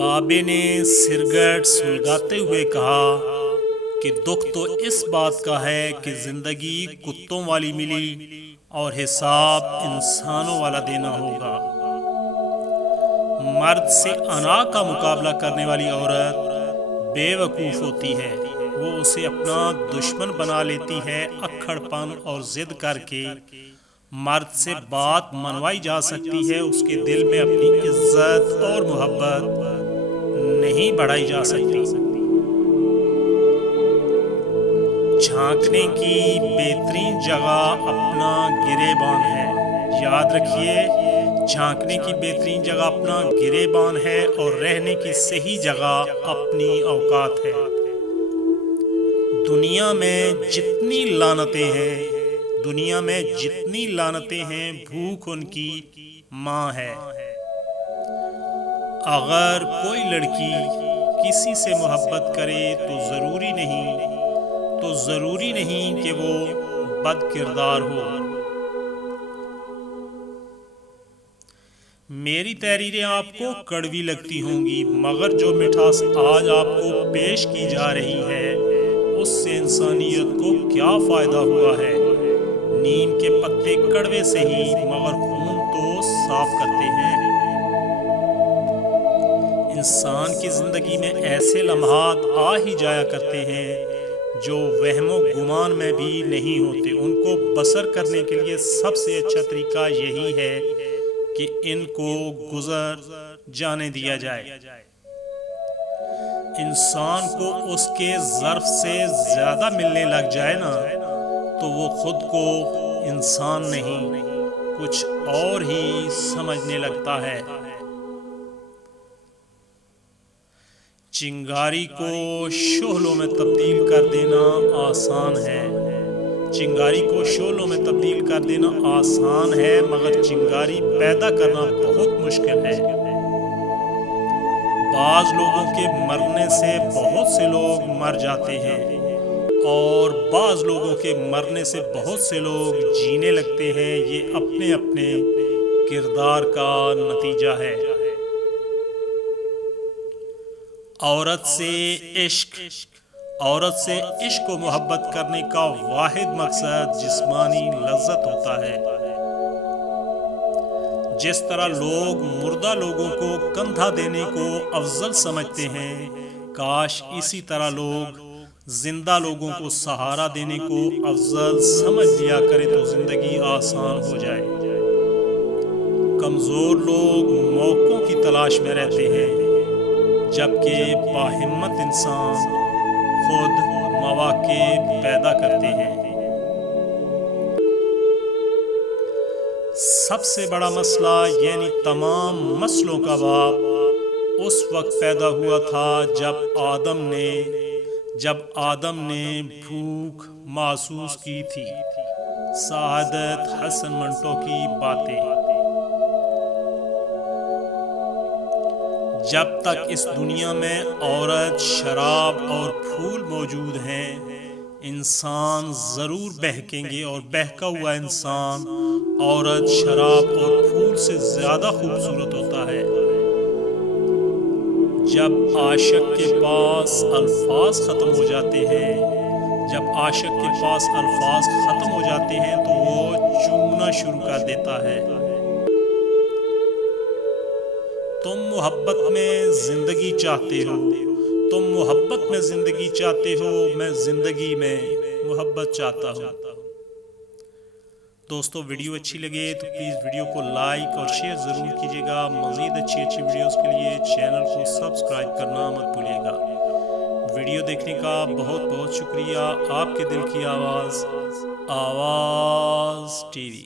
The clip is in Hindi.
बाबे ने सिरगट सुलगाते हुए कहा कि दुख तो इस बात का है कि जिंदगी कुत्तों वाली मिली और हिसाब इंसानों वाला देना होगा। मर्द से अना का मुकाबला करने वाली औरत बेवकूफ़ होती है। वो उसे अपना दुश्मन बना लेती है। अक्खड़पन और जिद करके मर्द से बात मनवाई जा सकती है, उसके दिल में अपनी इज्जत और मोहब्बत नहीं बढ़ाई जा सकती। झांकने की बेहतरीन जगह अपना गिरेबान है। याद रखिए, झांकने की बेहतरीन जगह अपना गिरेबान है और रहने की सही जगह अपनी औकात है। दुनिया में जितनी लानतें हैं, भूख उनकी माँ है। अगर कोई लड़की किसी से मोहब्बत करे तो ज़रूरी नहीं कि वो बदकिरदार हो। मेरी तहरीरें आपको कड़वी लगती होंगी, मगर जो मिठास आज आपको पेश की जा रही है उससे इंसानियत को क्या फ़ायदा हुआ है। नीम के पत्ते कड़वे से ही, मगर खून तो साफ करते हैं। इंसान की ज़िंदगी में ऐसे लम्हात आ ही जाया करते हैं जो वहमो गुमान में भी नहीं होते। उनको बसर करने के लिए सबसे अच्छा तरीका यही है कि इनको गुजर जाने दिया जाए। इंसान को उसके ज़र्फ से ज़्यादा मिलने लग जाए ना, तो वो खुद को इंसान नहीं कुछ और ही समझने लगता है। चिंगारी को शोलों में तब्दील कर देना आसान है, मगर चिंगारी पैदा करना बहुत मुश्किल है। बाज़ लोगों के मरने से बहुत से लोग मर जाते हैं और बाज़ लोगों के मरने से बहुत से लोग जीने लगते हैं। ये अपने अपने किरदार का नतीजा है। औरत से इश्क को मोहब्बत करने का वाहिद मकसद जिस्मानी लज्जत होता है। जिस तरह लोग मुर्दा लोगों को कंधा देने को अफजल समझते हैं, काश इसी तरह लोग जिंदा लोगों को सहारा देने को अफजल समझ लिया करे तो जिंदगी आसान हो जाए। कमज़ोर लोग मौक़ों की तलाश में रहते हैं, जबकि बाहिम्मत इंसान खुद मौक़े पैदा करते हैं। सबसे बड़ा मसला यानी तमाम मसलों का बाप उस वक्त पैदा हुआ था जब आदम ने भूख महसूस की थी। सआदत हसन मंटो की बातें। जब तक इस दुनिया में औरत, शराब और फूल मौजूद हैं, इंसान ज़रूर बहकेंगे और बहका हुआ इंसान औरत, शराब और फूल से ज़्यादा खूबसूरत होता है। जब आशिक के पास अल्फाज ख़त्म हो जाते हैं तो वो चूमना शुरू कर देता है। तुम मोहब्बत में ज़िंदगी चाहते हो, मैं ज़िंदगी में मोहब्बत चाहता हूँ। दोस्तों, वीडियो अच्छी लगे तो प्लीज़ वीडियो को लाइक और शेयर ज़रूर कीजिएगा। मज़ीद अच्छी वीडियोस के लिए चैनल को सब्सक्राइब करना मत भूलिएगा। वीडियो देखने का बहुत बहुत शुक्रिया। आपके दिल की आवाज़ टीवी।